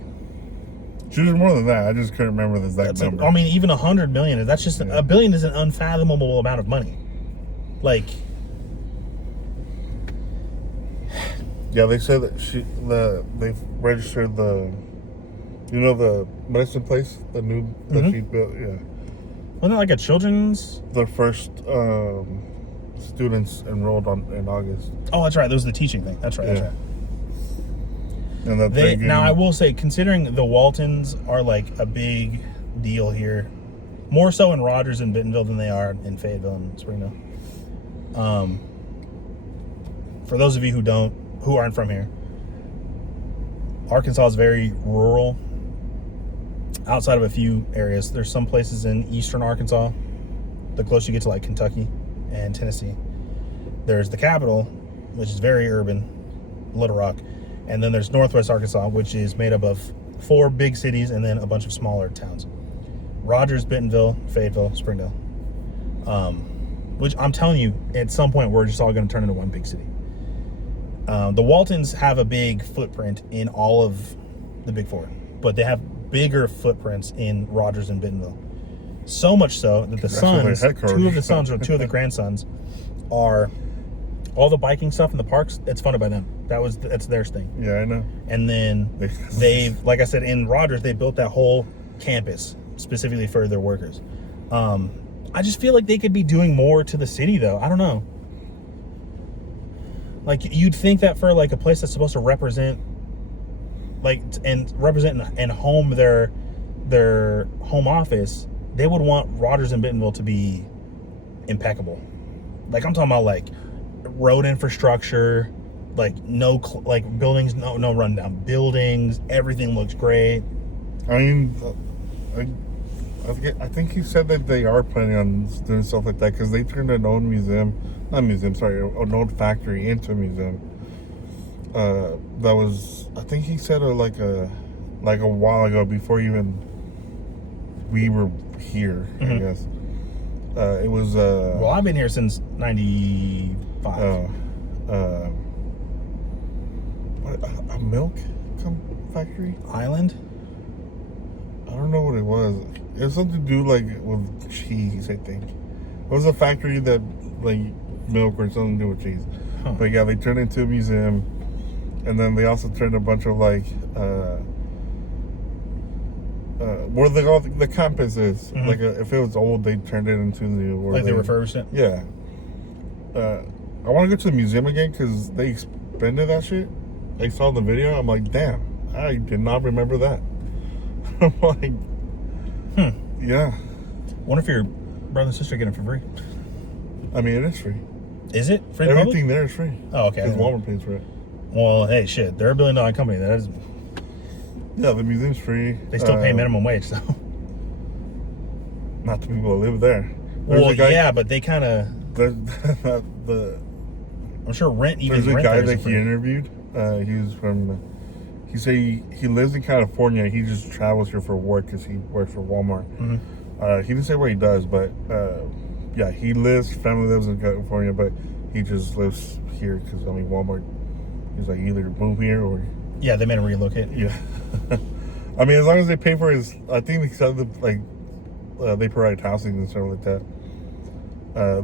She was more than that. I just couldn't remember the exact number. I mean, even 100 million, that's just, a billion is an unfathomable amount of money. Like, yeah, they said that they've registered the medicine place, the new that she built. Yeah, wasn't it like a children's? the first students enrolled in August. Oh, that's right. There was the teaching thing. That's right. That's Yeah. right. And that Now, I will say, considering the Waltons are like a big deal here, more so in Rogers and Bentonville than they are in Fayetteville and Springdale. For those of you who aren't from here, Arkansas is very rural. Outside of a few areas, there's some places in eastern Arkansas, the closer you get to like Kentucky and Tennessee. There's the capital, which is very urban, Little Rock. And then there's Northwest Arkansas, which is made up of 4 big cities and then a bunch of smaller towns. Rogers, Bentonville, Fayetteville, Springdale. Which I'm telling you, at some point, we're just all going to turn into one big city. The Waltons have a big footprint in all of the big 4, but they have bigger footprints in Rogers and Bentonville. So much so that the sons, 2 of the sons or 2 of the grandsons, are all the biking stuff in the parks. It's funded by them. That's their thing. Yeah, I know. And then they've, like I said, in Rogers, they built that whole campus specifically for their workers. I just feel like they could be doing more to the city, though. I don't know. Like, you'd think that for like a place that's supposed to represent, like, and represent and home their home office, they would want Rogers and Bentonville to be impeccable. Like, I'm talking about like road infrastructure, like like buildings, no rundown buildings. Everything looks great. I mean, I think he said that they are planning on doing stuff like that because they turned an old an old factory into a museum. That was, I think he said like a while ago before even we were here. I guess it was. Well, I've been here since '95. A milk factory Island. I don't know what it was. It was something to do like with cheese, I think. It was a factory that like milk or something to do with cheese. Huh. But yeah, they turned it into a museum, and then they also turned a bunch of like where the campus is. Like if it was old, they turned it into They refurbished it. Yeah. I want to go to the museum again because they expanded that shit. I saw the video. I'm like, damn, I did not remember that. I'm like, yeah. Wonder if your brother and sister get it for free. I mean, it is free. Is it free? Everything there is free. Oh, okay. Because Walmart pays for it. Well, hey, shit, they're $1 billion company. That is. Yeah, the museum's free. They still pay minimum wage, though. Not the people that live there. Well, yeah, but they kind of. I'm sure rent even. There's a guy that he interviewed. He's from. He said he lives in California. He just travels here for work because he works for Walmart. He didn't say what he does, but yeah, family lives in California, but he just lives here because I mean Walmart. He's like either move here or. Yeah, they made him relocate. Yeah, I mean as long as they pay for his, I think they said that like they provide housing and stuff like that.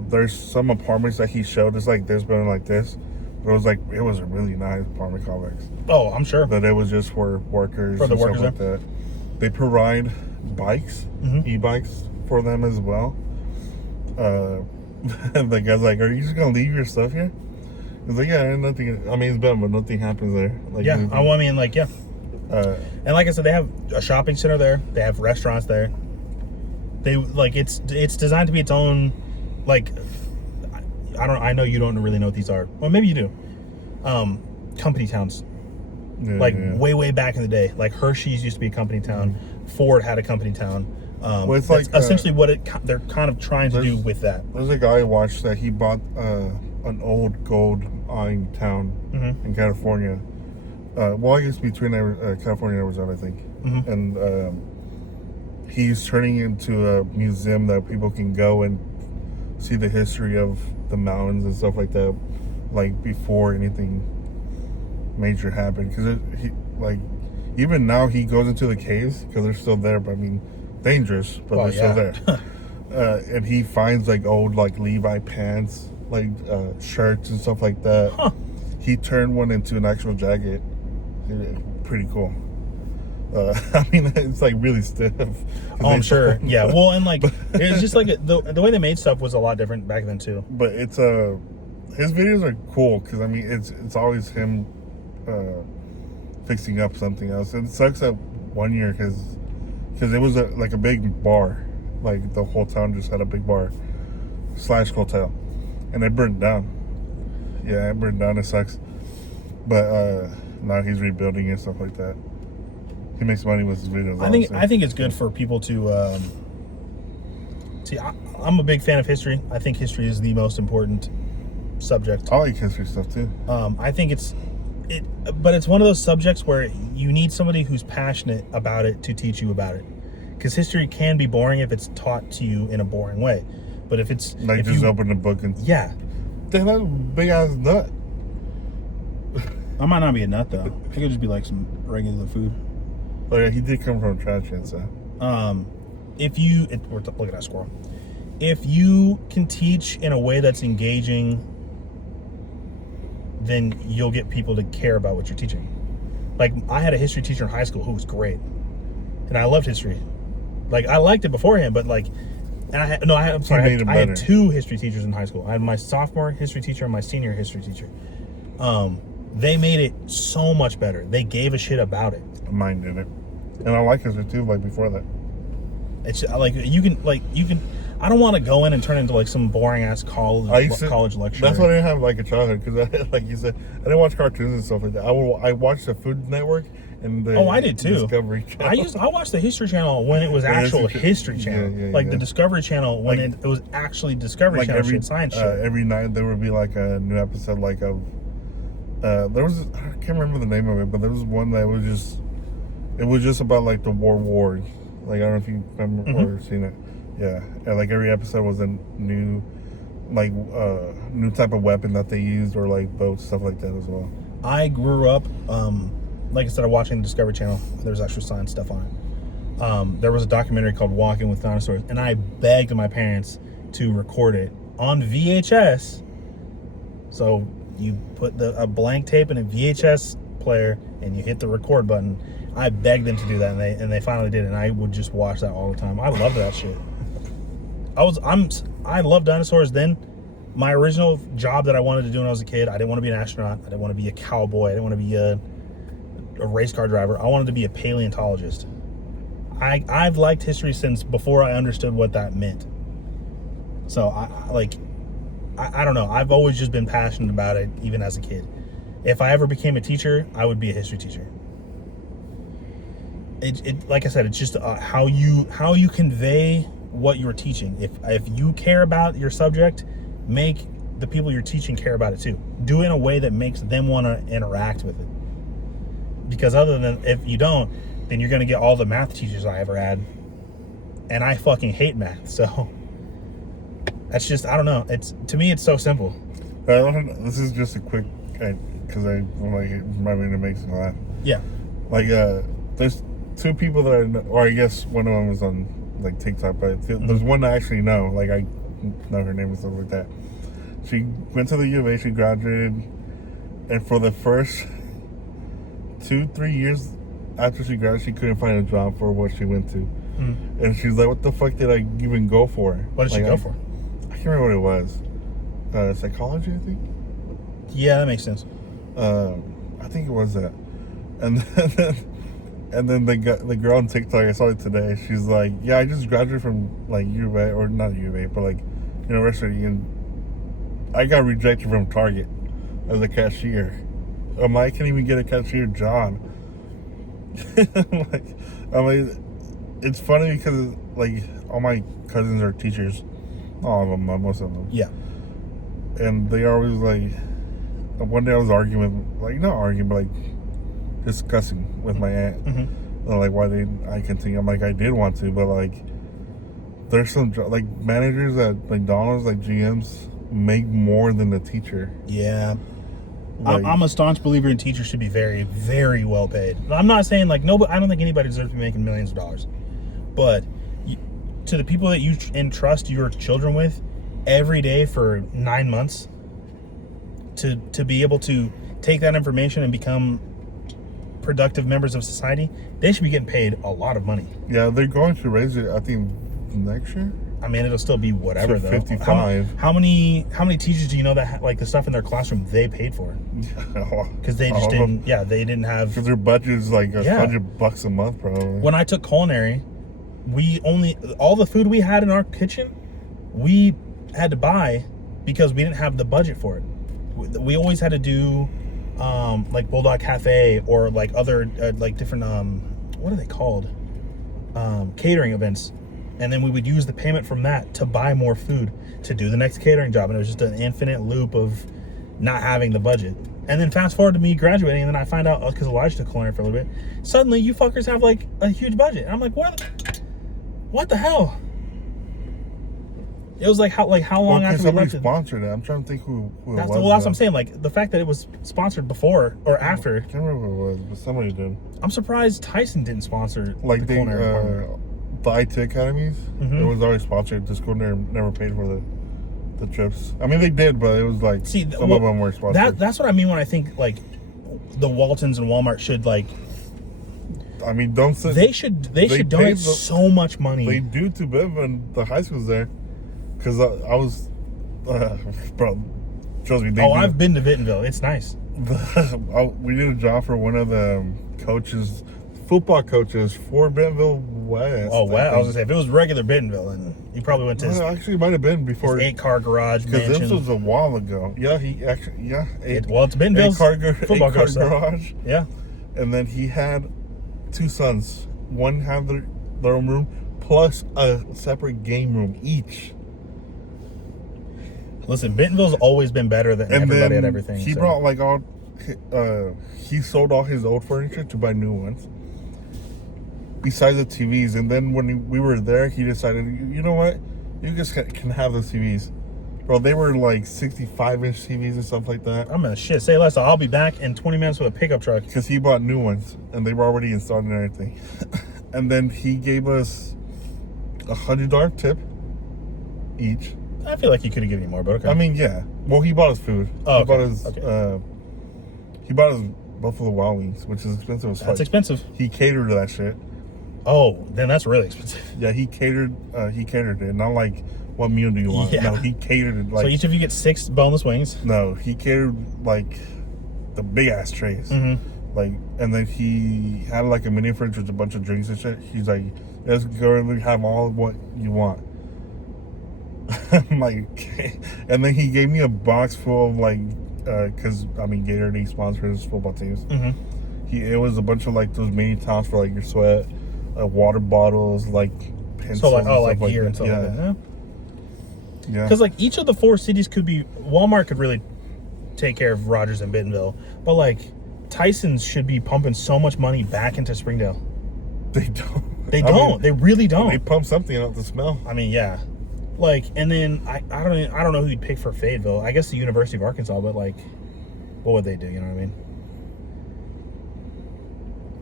There's some apartments that he showed. It's like this building like this. It was a really nice apartment complex. Oh, I'm sure. But it was just for workers. For the and workers, stuff like that. They provide bikes, Mhm. e-bikes for them as well. The guy's like, "Are you just gonna leave your stuff here?" He's like, "Yeah, nothing. I mean, it's bad, but nothing happens there." Like, Yeah, I mean, like, yeah. Uh, And like I said, they have a shopping center there. They have restaurants there. They like it's designed to be its own. Like, I know you don't really know what these are. Well, maybe you do. Company towns. Like way back in the day. Like Hershey's used to be a company town. Ford had a company town. Well, it's that's like, essentially what they're kind of trying to do with that. There's a guy I watched that he bought an old gold mine town in California. Well, I guess between California and Arizona, I think. And he's turning into a museum that people can go and see the history of the mountains and stuff like that, like before anything major happened. Because like even now he goes into the caves because they're still there. But I mean, dangerous, but they're still there. And he finds like old like Levi pants, like shirts and stuff like that. He turned one into an actual jacket. Pretty cool. I mean, it's like really stiff. Oh, I'm sure. Yeah. Well, and like it's just like the way they made stuff was a lot different back then too. But it's his videos are cool because I mean it's always him fixing up something else. It sucks that 1 year because it was like a big bar, like the whole town just had a big bar / hotel, and it burned down. Yeah, it burned down. It sucks. But now he's rebuilding and stuff like that. He makes money with his videos. I think it's good for people to see. I'm a big fan of history. I think history is the most important subject. I like history stuff too. I think but it's one of those subjects where you need somebody who's passionate about it to teach you about it. Because history can be boring if it's taught to you in a boring way. But if it's like just open the book and damn, that's a big ass nut. I might not be a nut though. It could just be like some regular food. Oh yeah, he did come from trash can, so. Look at that squirrel. If you can teach in a way that's engaging, then you'll get people to care about what you're teaching. Like I had a history teacher in high school who was great, and I loved history. Like I liked it beforehand, but like, and I had two history teachers in high school. I had my sophomore history teacher and my senior history teacher. They made it so much better. They gave a shit about it. Mine didn't. And I like history too, like before that. It's like you can I don't want to go in and turn into like some boring ass college lecture. That's why I didn't have like a childhood, because like you said, I didn't watch cartoons and stuff like that. I watched the Food Network and the I did too. Discovery Channel. I watched the History Channel when it was actual History Channel, the Discovery Channel when it was actually Discovery Channel, science shit. Every night there would be like a new episode, like of there was, I can't remember the name of it, but there was one that was just about like the war. Like I don't know if you remember or seen it. Yeah, and like every episode was a new type of weapon that they used, or like boats, stuff like that as well. I grew up, like I said, watching the Discovery Channel. There was actual science stuff on it. There was a documentary called Walking with Dinosaurs, and I begged my parents to record it on VHS. So you put a blank tape in a VHS player and you hit the record button. I begged them to do that, and they finally did, and I would just watch that all the time. I loved that shit. I loved dinosaurs then. My original job that I wanted to do when I was a kid, I didn't want to be an astronaut. I didn't want to be a cowboy. I didn't want to be a race car driver. I wanted to be a paleontologist. I've liked history since before I understood what that meant. So I don't know. I've always just been passionate about it, even as a kid. If I ever became a teacher, I would be a history teacher. It like I said, it's just how you convey what you're teaching. If you care about your subject, make the people you're teaching care about it too. Do it in a way that makes them want to interact with it. Because other than, if you don't, then you're going to get all the math teachers I ever had, and I fucking hate math. So that's just, I don't know. To me, it's so simple. This is just a quick, because I like it reminded me to make some laugh. Yeah. Like there's two people that I know, or I guess one of them was on like TikTok, but there's one I actually know. Like I know her name and stuff like that. She went to the U of A, she graduated, and for the first 2-3 years after she graduated, she couldn't find a job for what she went to. And she's like, "What the fuck did I even go for?" What did she go for? I can't remember what it was. Psychology, I think. Yeah, that makes sense. I think it was that. And then the girl on TikTok, I saw it today. She's like, "Yeah, I just graduated from like U of A, or not U of A, but like university, and I got rejected from Target as a cashier. I can't even get a cashier job." It's funny because like all my cousins are teachers, all of them, most of them. Yeah. And they always like. One day I was arguing, like not arguing, but like discussing with my aunt, like why didn't I continue? I'm like, I did want to, but like there's some like managers at McDonald's, like GMs, make more than the teacher. Yeah. Like, I'm a staunch believer in teachers should be very, very well paid. I'm not saying like no, but I don't think anybody deserves to be making millions of dollars. But to the people that you entrust your children with every day for 9 months, to be able to take that information and become productive members of society, they should be getting paid a lot of money. Yeah, they're going to raise it, I think, next year. I mean, it'll still be whatever though. 55. How many teachers do you know that like the stuff in their classroom they paid for? Because they just didn't. Yeah, they didn't have. Because their budget is like $100 a month, probably. When I took culinary, all the food we had in our kitchen, we had to buy because we didn't have the budget for it. We always had to do like Bulldog Cafe or like other like different what are they called, catering events, and then we would use the payment from that to buy more food to do the next catering job, and it was just an infinite loop of not having the budget. And then fast forward to me graduating, and then I find out because Elijah took culinary for a little bit, suddenly you fuckers have like a huge budget. And I'm like, what the hell? It was like how long after we left it? Sponsored it. I'm trying to think who it was. That's what I'm saying. Like the fact that it was sponsored before or after. I can't remember who it was, but somebody did. I'm surprised Tyson didn't sponsor like the culinary department. The IT academies. It was already sponsored. The school never paid for the trips. I mean, they did, but it was like some of them were sponsored. That's what I mean when I think like the Waltons and Walmart should like. I mean, don't say they should donate so much money. They do to Bev and the high schools there. Because I was, bro, trust me. I've been to Bentonville. It's nice. We did a job for one of the coaches, football coaches for Bentonville West. Oh, wow. I was going to say, if it was regular Bentonville, and you probably went to his... Actually, it might have been before... 8-car garage mansion. Because this was a while ago. Yeah, it's Bentonville's football garage. Yeah. And then he had 2 sons. One had their own room, plus a separate game room each. Listen, Bentonville's always been better than everybody at everything. He brought like all, he sold all his old furniture to buy new ones. Besides the TVs, and then when we were there, he decided, you know what, you just can have the TVs. Bro, they were like 65-inch TVs and stuff like that. I'm gonna say less. I'll be back in 20 minutes with a pickup truck. Because he bought new ones, and they were already installed and everything. And then he gave us $100 tip each. I feel like he could have given you more, but okay. I mean, yeah. Well, he bought his food. Oh, He bought his Buffalo Wild Wings, which is expensive as fuck. That's expensive. He catered to that shit. Oh, then that's really expensive. Yeah, he catered it. Not like, what meal do you want? Yeah. No, he catered it like... So each of you get 6 boneless wings? No, he catered like the big ass trays. Like, and then he had like a mini fridge with a bunch of drinks and shit. He's like, let's go and have all what you want. I'm like, okay. And then he gave me a box full of like, because I mean, Gatorade sponsors football teams. It was a bunch of like those mini towels for like your sweat, water bottles, like pencils. So like gear and stuff like that. Yeah. Because like each of the 4 cities could be, Walmart could really take care of Rogers and Bentonville, but like Tyson's should be pumping so much money back into Springdale. They don't. They don't. They really don't. They pump something out the smell. I mean, yeah. Like, and then I don't know who you'd pick for Fayetteville. I guess the University of Arkansas, but like, what would they do? You know what I mean?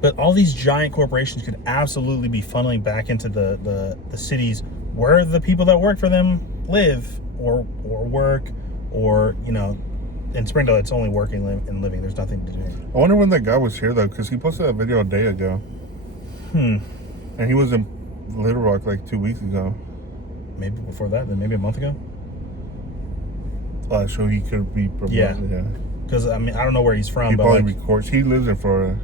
But all these giant corporations could absolutely be funneling back into the cities where the people that work for them live or work, or, you know, in Springdale it's only working and living. There's nothing to do. I wonder when that guy was here though, because he posted that video a day ago. And he was in Little Rock like 2 weeks ago. Maybe before that, then maybe a month ago. So he could be promoted. Yeah. Because I mean, I don't know where he's from, He but probably like, records. He lives in Florida,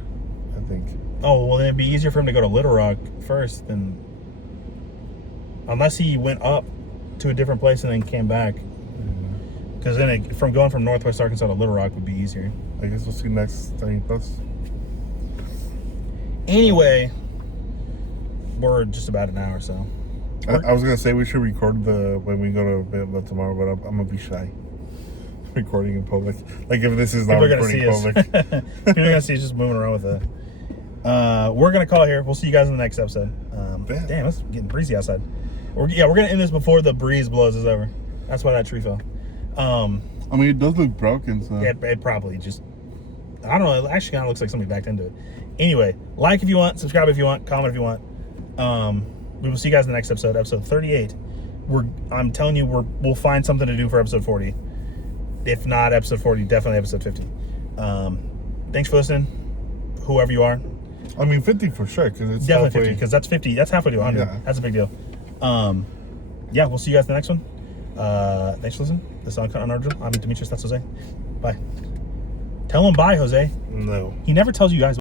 I think. oh well, then it'd be easier for him to go to Little Rock first than, unless he went up to a different place and then came back. Because then from going from Northwest Arkansas to Little Rock would be easier. I guess we'll see next time. Anyway, we're just about an hour, so. I was gonna say we should record when we go to bed tomorrow, but I'm gonna be shy. Recording in public, like if this is not recording in public. People are gonna see us just moving around with it. We're gonna call here. We'll see you guys in the next episode. Damn, it's getting breezy outside. We're gonna end this before the breeze blows us over. That's why that tree fell. I mean, it does look broken, so it probably just, I don't know. It actually kind of looks like somebody backed into it. Anyway, like if you want, subscribe if you want, comment if you want. We will see you guys in the next episode, episode 38. I'm telling you, we'll find something to do for episode 40. If not episode 40, definitely episode 50. Thanks for listening, whoever you are. I mean 50 for sure, because it's definitely halfway. 50, because that's 50. That's halfway to 100. Yeah. That's a big deal. Yeah, we'll see you guys in the next one. Thanks for listening. This is Uncut, Unoriginal. I'm Demetrius. That's Jose. Bye. Tell him bye, Jose. No. He never tells you guys.